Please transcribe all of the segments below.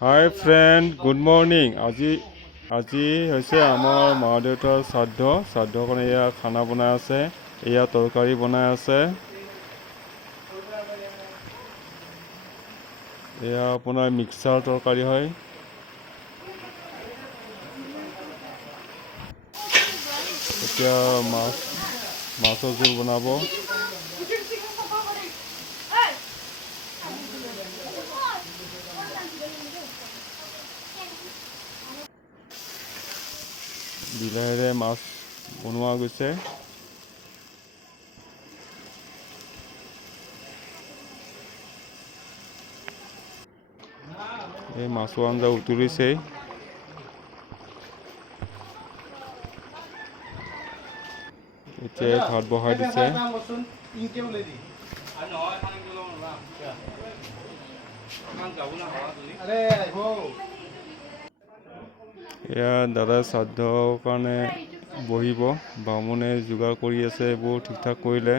Hi friend, good morning. আজি হৈছে আমাৰ মা দেউতাৰ শ্ৰাদ্ধ কাৰণে এয়া খানা বনাই আছে, এয়া তৰকাৰী বনাই আছে। এয়া আপোনাৰ মিক্সাৰ তৰকাৰী হয়। এতিয়া মাছৰ জোল বনাব। বিলাহীৰে মাছ বনোৱা গৈছে। এই মাছৰ আঞ্জা উতলিছে। এতিয়া ভাত বহাই দিছে। এয়া দাদা শ্ৰাদ্ধৰ কাৰণে বহিব, বামুণে যোগাৰ কৰি আছে, এইবোৰ ঠিক ঠাক কৰিলে।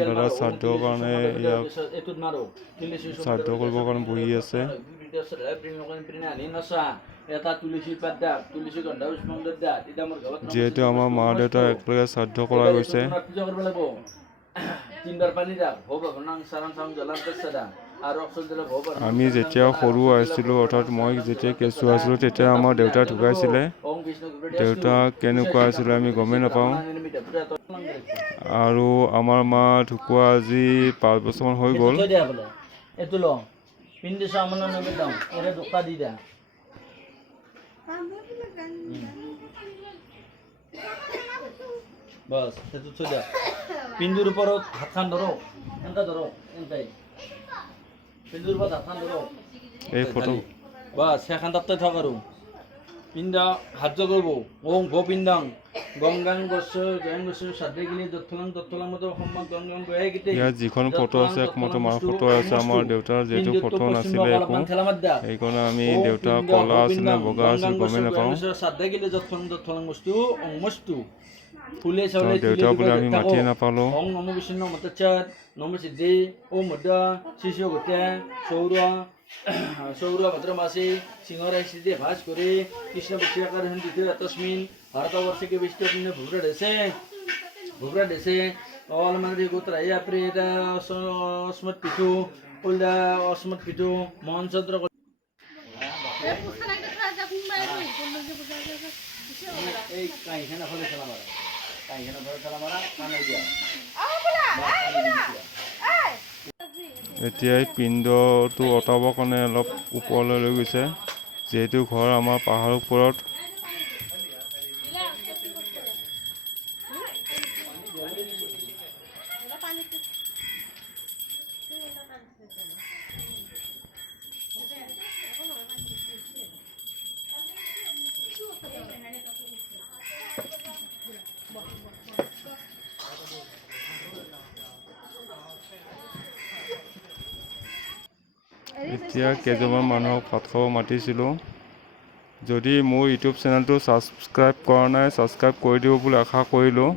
দাদা শ্ৰাদ্ধৰ কাৰণে শ্ৰাদ্ধ কৰিবৰ কাৰণে বহি আছে। যিহেতু আমাৰ মা দেউতা একেলগে শ্ৰাদ্ধ কৰা গৈছে। আমি যেতিয়া সৰু আছিলোঁ, অৰ্থাৎ মই যেতিয়া কেঁচুৱা আছিলোঁ, তেতিয়া আমাৰ দেউতা ঢুকাইছিলে। দেউতা কেনেকুৱা আছিলে আমি গমেই নাপাওঁ। আৰু আমাৰ মা ঢুকুৱা আজি 5 বছৰমান হৈ গ'ল। পিন্ধুৰ ওপৰত হাতখন ধৰক, এনেকা ধৰক, এনেকাই পিন্ধুৰ ওপৰত হাতখন ধৰক, এই ফটো বাস সেইখন তাতে থাক আৰু পিন্ধা হাত কৰিব ওং ভ পিন্ধাং গংগাং গছ গং গছ সাধে গিলি দত্তলাং মতো সম্মান গংগাং গয়ে গিতে ইয়াত যিখন ফটো আছে একমাত্ৰ মাৰ ফটো আছে। আমাৰ দেউতাৰ যিহেতু ফটো নাছিলে একো, সেইকাৰণে আমি দেউতা কলা আছিলে বগা আছিল গমেই নাপাওঁ। সাধে গিলি দত্তলাং বস্তু অং মস্তু ফুলে তো চাউলে দেউতা বোলে আমি মাতিয়ে নাপালোঁ। ওং নম বিষ্ণু মতচাত নম সিদ্ধি ও মদ্দা শিশু গতে সৌরা ভদ্রমাসে সিংহরাই সিদ্ধি ভাস করে কৃষ্ণ বিশ্বকার হিন্দিতে তসমিন ভারতবর্ষকে বিষ্ণু ভুগরা দেশে অল মানে গোত্রাই আপনি এটা অসমত পিঠু ওল্ডা অসমত পিঠু মোহন চন্দ্র এই কাহিখানা ফলে খেলা মারা কানে দিয়া এতিয়াই পিণ্ডটো অঁতাবৰ কাৰণে অলপ ওপৰলৈ লৈ গৈছে, যিহেতু ঘৰ আমাৰ পাহাৰৰ ওপৰত। এতিয়া কেইজনমান মানুহক ভাত খাব মাতিছিলোঁ। যদি মোৰ ইউটিউব চেনেলটো ছাবস্ক্ৰাইব কৰা নাই, ছাবস্ক্ৰাইব কৰি দিব বুলি আশা কৰিলোঁ।